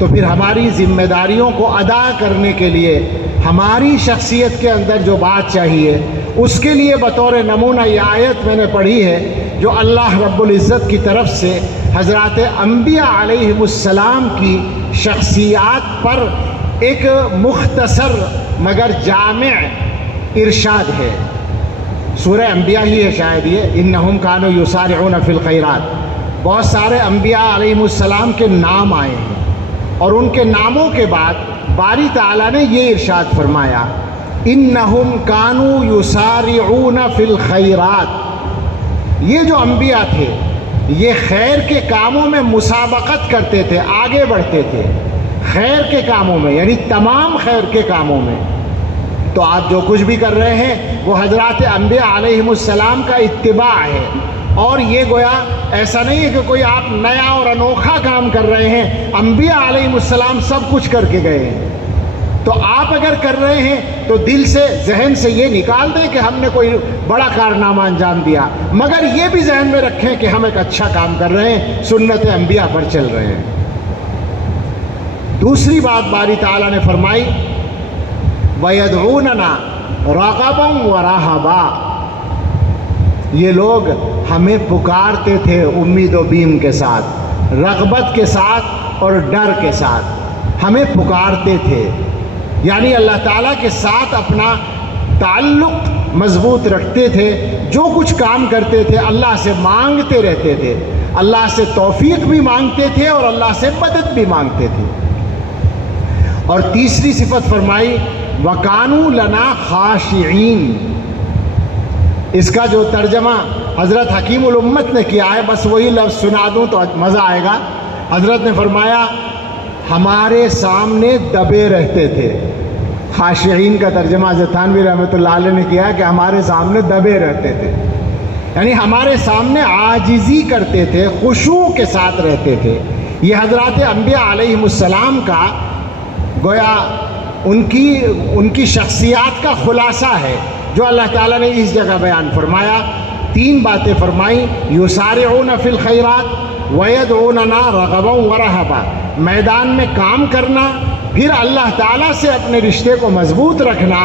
تو پھر ہماری ذمہ داریوں کو ادا کرنے کے لیے ہماری شخصیت کے اندر جو بات چاہیے، اس کے لیے بطور نمونہ یہ آیت میں نے پڑھی ہے جو اللہ رب العزت کی طرف سے حضرات انبیاء علیہم السلام کی شخصیات پر ایک مختصر مگر جامع ارشاد ہے۔ سورہ انبیاء ہی ہے شاید یہ، انہم کانوا یسارعون فی الخیرات۔ بہت سارے انبیاء علیہم السلام کے نام آئے ہیں، اور ان کے ناموں کے بعد باری تعالیٰ نے یہ ارشاد فرمایا، انہم کانوا یسارعون فی الخیرات۔ یہ جو انبیاء تھے یہ خیر کے کاموں میں مسابقت کرتے تھے، آگے بڑھتے تھے خیر کے کاموں میں، یعنی تمام خیر کے کاموں میں۔ تو آپ جو کچھ بھی کر رہے ہیں وہ حضرات انبیاء علیہم السلام کا اتباع ہے، اور یہ گویا ایسا نہیں ہے کہ کوئی آپ نیا اور انوکھا کام کر رہے ہیں، انبیاء علیہم السلام سب کچھ کر کے گئے ہیں۔ تو آپ اگر کر رہے ہیں تو دل سے ذہن سے یہ نکال دیں کہ ہم نے کوئی بڑا کارنامہ انجام دیا، مگر یہ بھی ذہن میں رکھیں کہ ہم ایک اچھا کام کر رہے ہیں، سنت انبیاء پر چل رہے ہیں۔ دوسری بات باری تعالیٰ نے فرمائی، وَيَدْعُونَنَا رَغَبًا وَرَهَبًا۔ یہ لوگ ہمیں پکارتے تھے امید و بیم کے ساتھ، رغبت کے ساتھ اور ڈر کے ساتھ ہمیں پکارتے تھے، یعنی اللہ تعالیٰ کے ساتھ اپنا تعلق مضبوط رکھتے تھے، جو کچھ کام کرتے تھے اللہ سے مانگتے رہتے تھے، اللہ سے توفیق بھی مانگتے تھے اور اللہ سے مدد بھی مانگتے تھے۔ اور تیسری صفت فرمائی، وَكَانُوا لَنَا خَاشِعِينَ۔ اس کا جو ترجمہ حضرت حکیم الامت نے کیا ہے، بس وہی لفظ سنا دوں تو مزہ آئے گا۔ حضرت نے فرمایا ہمارے سامنے دبے رہتے تھے۔ خاشعین کا ترجمہ حضرت تھانوی رحمۃ اللہ علیہ نے کیا ہے کہ ہمارے سامنے دبے رہتے تھے، یعنی ہمارے سامنے عاجزی کرتے تھے، خشوع کے ساتھ رہتے تھے۔ یہ حضرات انبیاء علیہم السلام کا گویا ان کی شخصیات کا خلاصہ ہے جو اللہ تعالیٰ نے اس جگہ بیان فرمایا۔ تین باتیں فرمائیں، یسارعون فی الخیرات ویدعوننا رغبا ورہبا، میدان میں کام کرنا، پھر اللہ تعالیٰ سے اپنے رشتے کو مضبوط رکھنا،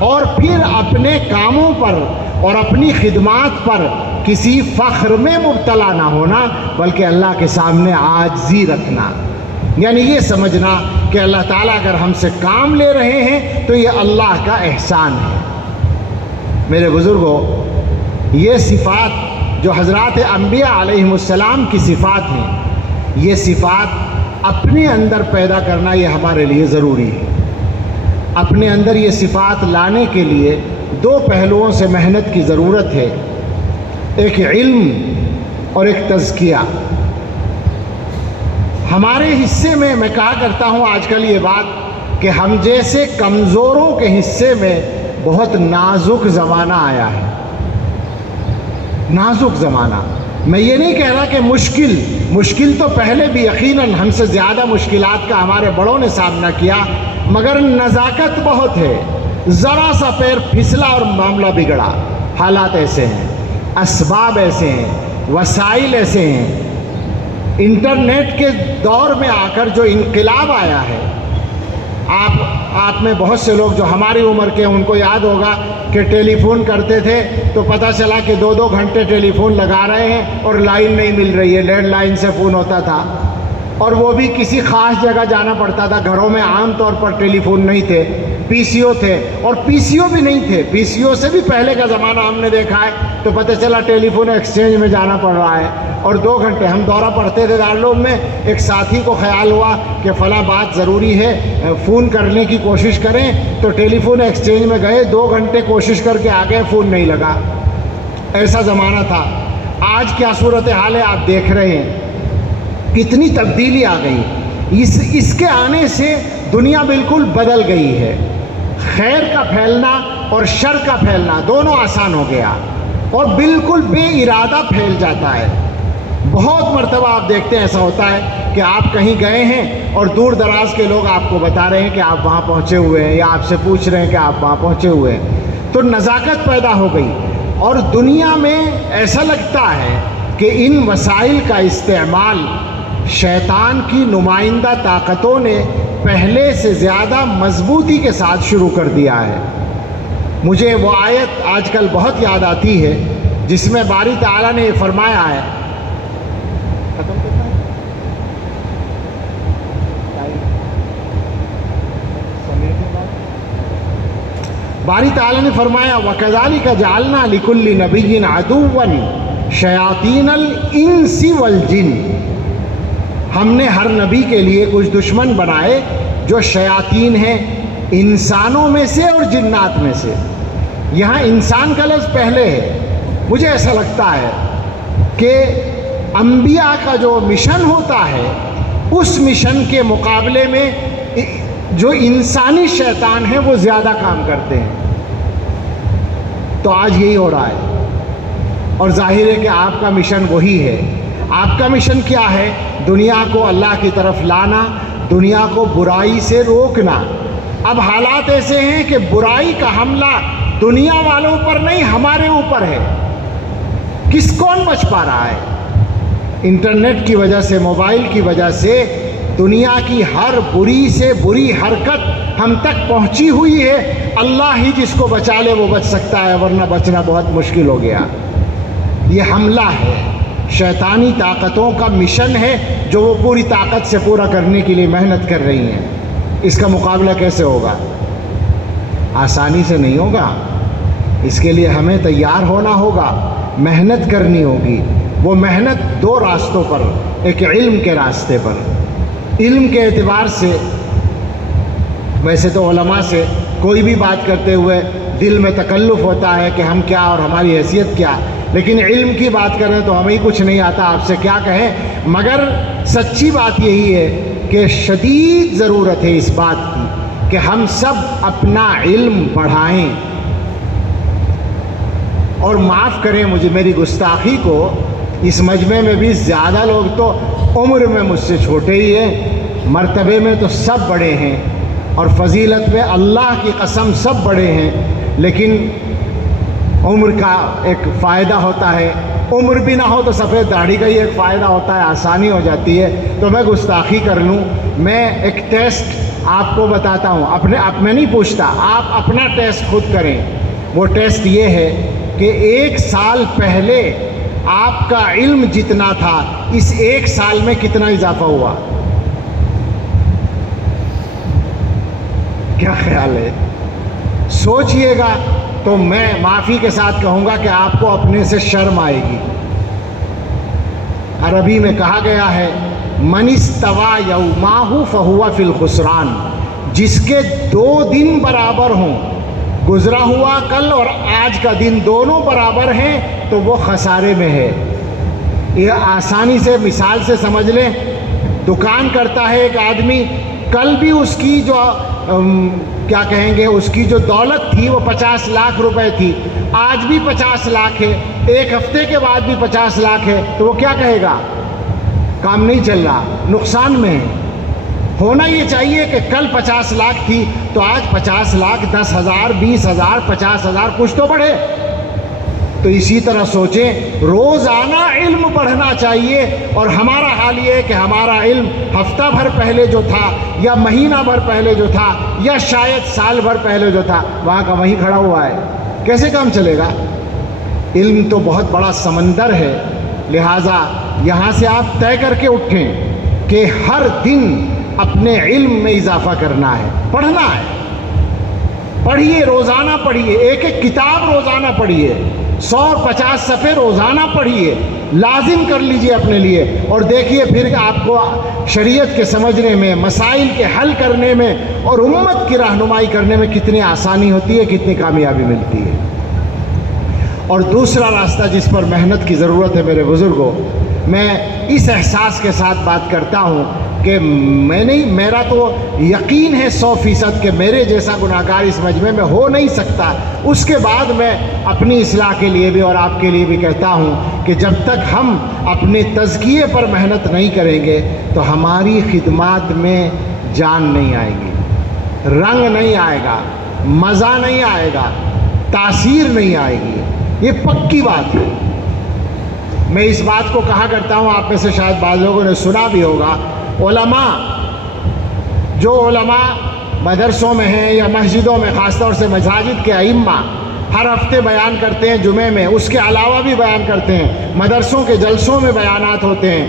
اور پھر اپنے کاموں پر اور اپنی خدمات پر کسی فخر میں مبتلا نہ ہونا بلکہ اللہ کے سامنے عاجزی رکھنا، یعنی یہ سمجھنا کہ اللہ تعالیٰ اگر ہم سے کام لے رہے ہیں تو یہ اللہ کا احسان ہے۔ میرے بزرگوں، یہ صفات جو حضرات انبیاء علیہم السلام کی صفات ہیں، یہ صفات اپنے اندر پیدا کرنا یہ ہمارے لیے ضروری ہے۔ اپنے اندر یہ صفات لانے کے لیے دو پہلوؤں سے محنت کی ضرورت ہے، ایک علم اور ایک تزکیہ۔ ہمارے حصے میں کہا کرتا ہوں آج کل یہ بات کہ ہم جیسے کمزوروں کے حصے میں بہت نازک زمانہ آیا ہے، نازک زمانہ۔ میں یہ نہیں کہہ رہا کہ مشکل تو پہلے بھی یقیناً ہم سے زیادہ مشکلات کا ہمارے بڑوں نے سامنا کیا، مگر نزاکت بہت ہے، ذرا سا پیر پھسلا اور معاملہ بگڑا۔ حالات ایسے ہیں، اسباب ایسے ہیں، وسائل ایسے ہیں۔ انٹرنیٹ کے دور میں آ کر جو انقلاب آیا ہے، آپ میں بہت سے لوگ جو ہماری عمر کے ہیں ان کو یاد ہوگا کہ ٹیلی فون کرتے تھے تو پتہ چلا کہ 2 گھنٹے ٹیلی فون لگا رہے ہیں اور لائن نہیں مل رہی ہے، لینڈ لائن سے فون ہوتا تھا، اور وہ بھی کسی خاص جگہ جانا پڑتا تھا۔ گھروں میں عام طور پر ٹیلی فون نہیں تھے، پی سی او تھے، اور پی سی او بھی نہیں تھے، پی سی او سے بھی پہلے کا زمانہ ہم نے دیکھا ہے، تو پتہ چلا ٹیلی فون ایکسچینج میں جانا پڑ رہا ہے، اور 2 گھنٹے ہم دورہ پڑھتے تھے دارالعلوم میں، ایک ساتھی کو خیال ہوا کہ فلاں بات ضروری ہے، فون کرنے کی کوشش کریں، تو ٹیلی فون ایکسچینج میں گئے، 2 گھنٹے کوشش کر کے آ گئے، فون نہیں لگا۔ ایسا زمانہ تھا۔ آج کیا صورتحال ہے آپ دیکھ رہے ہیں، کتنی تبدیلی آ گئی۔ اس کے آنے سے دنیا بالکل بدل گئی ہے، خیر کا پھیلنا اور شر کا پھیلنا دونوں آسان ہو گیا، اور بالکل بے ارادہ پھیل جاتا ہے۔ بہت مرتبہ آپ دیکھتے ہیں ایسا ہوتا ہے کہ آپ کہیں گئے ہیں اور دور دراز کے لوگ آپ کو بتا رہے ہیں کہ آپ وہاں پہنچے ہوئے ہیں، یا آپ سے پوچھ رہے ہیں کہ آپ وہاں پہنچے ہوئے ہیں، تو نزاکت پیدا ہو گئی، اور دنیا میں ایسا لگتا ہے کہ ان وسائل کا استعمال شیطان کی نمائندہ طاقتوں نے پہلے سے زیادہ مضبوطی کے ساتھ شروع کر دیا ہے۔ مجھے وہ آیت آج کل بہت یاد آتی ہے جس میں باری تعالیٰ نے یہ فرمایا ہے، باری تعالیٰ نے فرمایا وَكَذَلِكَ جَعَلْنَا لِكُلِّ نَبِيٍّ عَدُوًّا شَيَاطِينَ الْإِنسِ وَالْجِنِّ، ہم نے ہر نبی کے لیے کچھ دشمن بنائے جو شیاطین ہیں، انسانوں میں سے اور جنات میں سے۔ یہاں انسان کا لفظ پہلے ہے۔ مجھے ایسا لگتا ہے کہ انبیاء کا جو مشن ہوتا ہے اس مشن کے مقابلے میں جو انسانی شیطان ہیں وہ زیادہ کام کرتے ہیں۔ تو آج یہی ہو رہا ہے، اور ظاہر ہے کہ آپ کا مشن وہی ہے۔ آپ کا مشن کیا ہے؟ دنیا کو اللہ کی طرف لانا، دنیا کو برائی سے روکنا۔ اب حالات ایسے ہیں کہ برائی کا حملہ دنیا والوں پر نہیں، ہمارے اوپر ہے۔ کون بچ پا رہا ہے؟ انٹرنیٹ کی وجہ سے، موبائل کی وجہ سے دنیا کی ہر بری سے بری حرکت ہم تک پہنچی ہوئی ہے۔ اللہ ہی جس کو بچا لے وہ بچ سکتا ہے، ورنہ بچنا بہت مشکل ہو گیا۔ یہ حملہ ہے، شیطانی طاقتوں کا مشن ہے جو وہ پوری طاقت سے پورا کرنے کے لیے محنت کر رہی ہیں۔ اس کا مقابلہ کیسے ہوگا؟ آسانی سے نہیں ہوگا۔ اس کے لیے ہمیں تیار ہونا ہوگا، محنت کرنی ہوگی۔ وہ محنت دو راستوں پر، ایک علم کے راستے پر۔ علم کے اعتبار سے ویسے تو علماء سے کوئی بھی بات کرتے ہوئے دل میں تکلف ہوتا ہے کہ ہم کیا اور ہماری حیثیت کیا، لیکن علم کی بات کریں تو ہمیں کچھ نہیں آتا، آپ سے کیا کہیں۔ مگر سچی بات یہی ہے کہ شدید ضرورت ہے اس بات کی کہ ہم سب اپنا علم بڑھائیں۔ اور معاف کریں مجھے میری گستاخی کو، اس مجمع میں بھی زیادہ لوگ تو عمر میں مجھ سے چھوٹے ہی ہیں، مرتبے میں تو سب بڑے ہیں، اور فضیلت میں اللہ کی قسم سب بڑے ہیں، لیکن عمر کا ایک فائدہ ہوتا ہے۔ عمر بھی نہ ہو تو سفید داڑھی کا ہی ایک فائدہ ہوتا ہے، آسانی ہو جاتی ہے۔ تو میں گستاخی کر لوں، میں ایک ٹیسٹ آپ کو بتاتا ہوں، میں نہیں پوچھتا، آپ اپنا ٹیسٹ خود کریں۔ وہ ٹیسٹ یہ ہے کہ 1 سال پہلے آپ کا علم جتنا تھا اس 1 سال میں کتنا اضافہ ہوا؟ کیا خیال ہے؟ سوچئے گا تو میں معافی کے ساتھ کہوں گا کہ آپ کو اپنے سے شرم آئے گی۔ عربی میں کہا گیا ہے من استوى یوماہ فہو فی الخسران، جس کے 2 دن برابر ہوں، گزرا ہوا کل اور آج کا دن دونوں برابر ہیں، تو وہ خسارے میں ہے۔ یہ آسانی سے مثال سے سمجھ لیں، دکان کرتا ہے ایک آدمی، کل بھی اس کی جو کیا کہیں گے، اس کی جو دولت تھی وہ 50 لاکھ روپے تھی، آج بھی 50 لاکھ ہے، 1 ہفتے کے بعد بھی 50 لاکھ ہے، تو وہ کیا کہے گا؟ کام نہیں چل رہا، نقصان میں ہے۔ ہونا یہ چاہیے کہ کل 50 لاکھ تھی تو آج 50 لاکھ 10,000 20,000 50,000 کچھ تو بڑھے۔ تو اسی طرح سوچیں، روزانہ علم پڑھنا چاہیے، اور ہمارا حال یہ ہے کہ ہمارا علم ہفتہ بھر پہلے جو تھا، یا مہینہ بھر پہلے جو تھا، یا شاید سال بھر پہلے جو تھا، وہاں کا وہیں کھڑا ہوا ہے۔ کیسے کام چلے گا؟ علم تو بہت بڑا سمندر ہے، لہٰذا یہاں سے آپ طے کر کے اٹھیں کہ ہر دن اپنے علم میں اضافہ کرنا ہے، پڑھنا ہے۔ پڑھیے، روزانہ پڑھیے، ایک ایک کتاب روزانہ پڑھیے، 150 صفحے روزانہ پڑھیے، لازم کر لیجئے اپنے لیے، اور دیکھیے پھر آپ کو شریعت کے سمجھنے میں، مسائل کے حل کرنے میں اور امت کی رہنمائی کرنے میں کتنی آسانی ہوتی ہے، کتنی کامیابی ملتی ہے۔ اور دوسرا راستہ جس پر محنت کی ضرورت ہے میرے بزرگوں، میں اس احساس کے ساتھ بات کرتا ہوں کہ میرا تو یقین ہے 100% کہ میرے جیسا گناہگار اس مجمع میں ہو نہیں سکتا۔ اس کے بعد میں اپنی اصلاح کے لیے بھی اور آپ کے لیے بھی کہتا ہوں کہ جب تک ہم اپنے تزکیے پر محنت نہیں کریں گے تو ہماری خدمات میں جان نہیں آئے گی، رنگ نہیں آئے گا، مزہ نہیں آئے گا، تاثیر نہیں آئے گی۔ یہ پکی بات ہے۔ میں اس بات کو کہا کرتا ہوں، آپ میں سے شاید بعض لوگوں نے سنا بھی ہوگا، علماء جو علماء مدرسوں میں ہیں یا مسجدوں میں، خاص طور سے مساجد کے ائمہ ہر ہفتے بیان کرتے ہیں جمعے میں، اس کے علاوہ بھی بیان کرتے ہیں، مدرسوں کے جلسوں میں بیانات ہوتے ہیں۔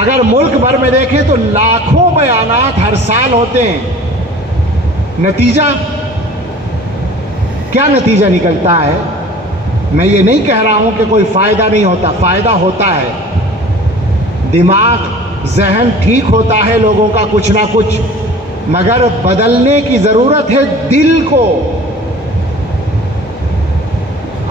اگر ملک بھر میں دیکھیں تو لاکھوں بیانات ہر سال ہوتے ہیں۔ نتیجہ کیا نتیجہ نکلتا ہے؟ میں یہ نہیں کہہ رہا ہوں کہ کوئی فائدہ نہیں ہوتا، فائدہ ہوتا ہے، دماغ ذہن ٹھیک ہوتا ہے لوگوں کا کچھ نہ کچھ، مگر بدلنے کی ضرورت ہے دل کو۔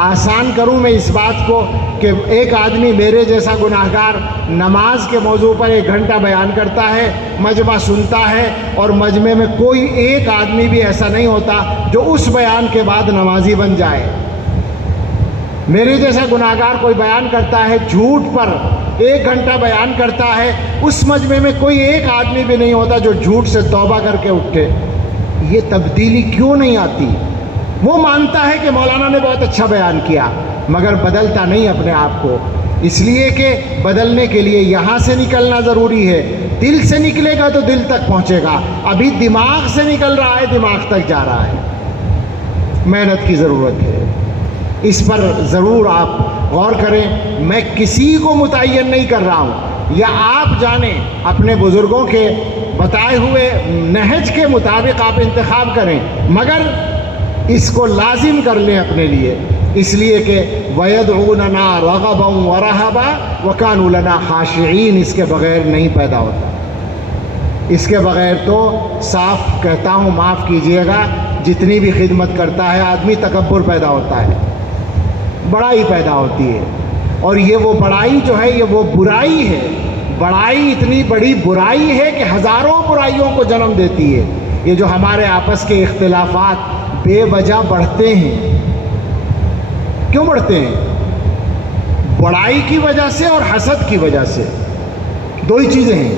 آسان کروں میں اس بات کو کہ ایک آدمی میرے جیسا گناہگار نماز کے موضوع پر 1 گھنٹہ بیان کرتا ہے، مجمع سنتا ہے، اور مجمع میں کوئی ایک آدمی بھی ایسا نہیں ہوتا جو اس بیان کے بعد نمازی بن جائے۔ میرے جیسا گناہگار کوئی بیان کرتا ہے جھوٹ پر، 1 گھنٹہ بیان کرتا ہے، اس مجمع میں کوئی ایک آدمی بھی نہیں ہوتا جو جھوٹ سے توبہ کر کے اٹھے۔ یہ تبدیلی کیوں نہیں آتی؟ وہ مانتا ہے کہ مولانا نے بہت اچھا بیان کیا، مگر بدلتا نہیں اپنے آپ کو، اس لیے کہ بدلنے کے لیے یہاں سے نکلنا ضروری ہے۔ دل سے نکلے گا تو دل تک پہنچے گا، ابھی دماغ سے نکل رہا ہے، دماغ تک جا رہا ہے۔ محنت کی ضرورت ہے، اس پر ضرور آپ غور کریں۔ میں کسی کو متعین نہیں کر رہا ہوں، یا آپ جانیں، اپنے بزرگوں کے بتائے ہوئے نہج کے مطابق آپ انتخاب کریں، مگر اس کو لازم کر لیں اپنے لیے، اس لیے کہ وَيَدْعُونَنَا رَغَبًا وَرَهَبًا وَكَانُوا لَنَا خَاشِعِينَ اس کے بغیر نہیں پیدا ہوتا۔ اس کے بغیر تو صاف کہتا ہوں، معاف کیجئے گا، جتنی بھی خدمت کرتا ہے آدمی تکبر پیدا ہوتا ہے، بڑائی پیدا ہوتی ہے، اور یہ وہ بڑائی جو ہے یہ وہ برائی ہے۔ بڑائی اتنی بڑی برائی ہے کہ ہزاروں برائیوں کو جنم دیتی ہے۔ یہ جو ہمارے آپس کے اختلافات بے وجہ بڑھتے ہیں، کیوں بڑھتے ہیں؟ بڑائی کی وجہ سے اور حسد کی وجہ سے، دو ہی چیزیں ہیں۔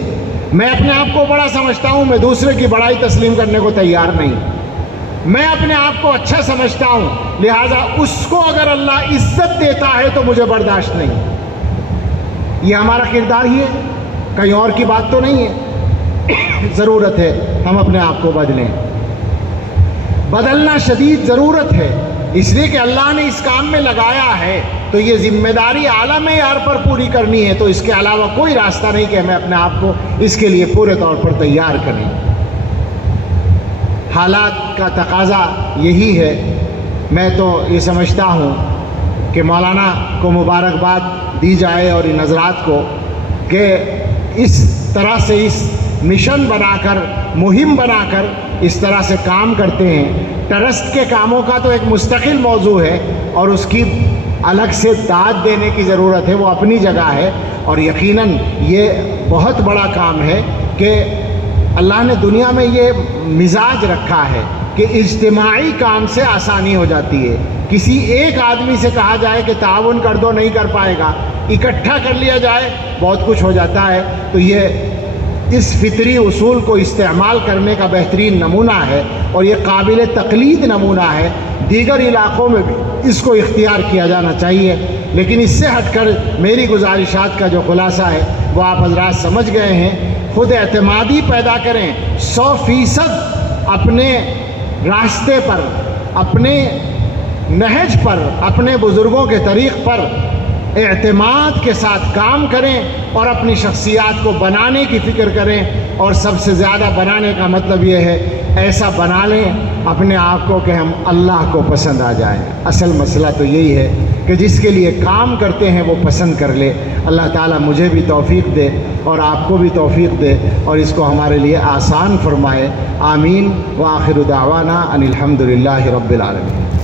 میں اپنے آپ کو بڑا سمجھتا ہوں، میں دوسرے کی بڑائی تسلیم کرنے کو تیار نہیں۔ میں اپنے آپ کو اچھا سمجھتا ہوں، لہٰذا اس کو اگر اللہ عزت دیتا ہے تو مجھے برداشت نہیں۔ یہ ہمارا کردار ہی ہے، کہیں اور کی بات تو نہیں ہے۔ ضرورت ہے ہم اپنے آپ کو بدلیں، بدلنا شدید ضرورت ہے، اس لیے کہ اللہ نے اس کام میں لگایا ہے تو یہ ذمہ داری اعلیٰ معیار پر پوری کرنی ہے، تو اس کے علاوہ کوئی راستہ نہیں کہ ہمیں اپنے آپ کو اس کے لیے پورے طور پر تیار کریں۔ حالات کا تقاضا یہی ہے۔ میں تو یہ سمجھتا ہوں کہ مولانا کو مبارکباد دی جائے اور ان حضرات کو کہ اس طرح سے اس مشن بنا کر، مہم بنا کر اس طرح سے کام کرتے ہیں۔ ٹرسٹ کے کاموں کا تو ایک مستقل موضوع ہے اور اس کی الگ سے داد دینے کی ضرورت ہے، وہ اپنی جگہ ہے، اور یقیناً یہ بہت بڑا کام ہے کہ اللہ نے دنیا میں یہ مزاج رکھا ہے کہ اجتماعی کام سے آسانی ہو جاتی ہے۔ کسی ایک آدمی سے کہا جائے کہ تعاون کر دو، نہیں کر پائے گا، اکٹھا کر لیا جائے بہت کچھ ہو جاتا ہے۔ تو یہ اس فطری اصول کو استعمال کرنے کا بہترین نمونہ ہے، اور یہ قابل تقلید نمونہ ہے۔ دیگر علاقوں میں بھی اس کو اختیار کیا جانا چاہیے، لیکن اس سے ہٹ کر میری گزارشات کا جو خلاصہ ہے وہ آپ حضرات سمجھ گئے ہیں۔ خود اعتمادی پیدا کریں، 100% اپنے راستے پر، اپنے نہج پر، اپنے بزرگوں کے طریق پر اعتماد کے ساتھ کام کریں، اور اپنی شخصیات کو بنانے کی فکر کریں، اور سب سے زیادہ بنانے کا مطلب یہ ہے ایسا بنا لیں اپنے آپ کو کہ ہم اللہ کو پسند آ جائیں۔ اصل مسئلہ تو یہی ہے کہ جس کے لیے کام کرتے ہیں وہ پسند کر لے۔ اللہ تعالیٰ مجھے بھی توفیق دے اور آپ کو بھی توفیق دے، اور اس کو ہمارے لیے آسان فرمائے۔ آمین۔ وآخر دعوانا ان الحمد للہ رب العالمین۔